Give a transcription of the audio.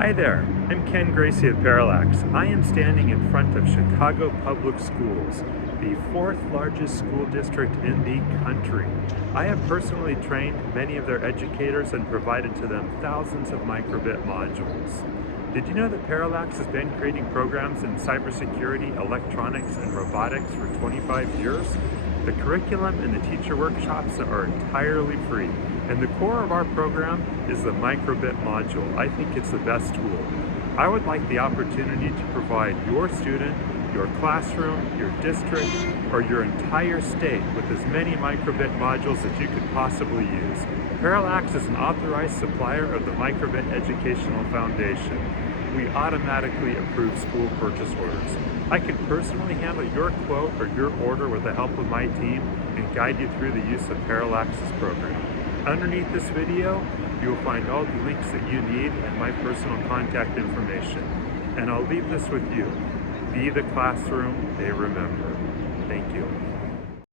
Hi there, I'm Gracey of Parallax. I am standing in front of Chicago Public Schools, the fourth largest school district in the country. I have personally trained many of their educators and provided to them thousands of microbit modules. Did you know that Parallax has been creating programs in cybersecurity, electronics, and robotics for 25 years? The curriculum and the teacher workshops are entirely free, and the core of our program is the microbit module. I think it's the best tool. I would like the opportunity to provide your student, your classroom, your district, or your entire state with as many microbit modules as you could possibly use. Parallax is an authorized supplier of the Microbit Educational Foundation. We automatically approve school purchase orders. I can personally handle your quote or your order with the help of my team and guide you through the use of Parallax's program. Underneath this video, you will find all the links that you need and my personal contact information. And I'll leave this with you. Be the classroom they remember. Thank you.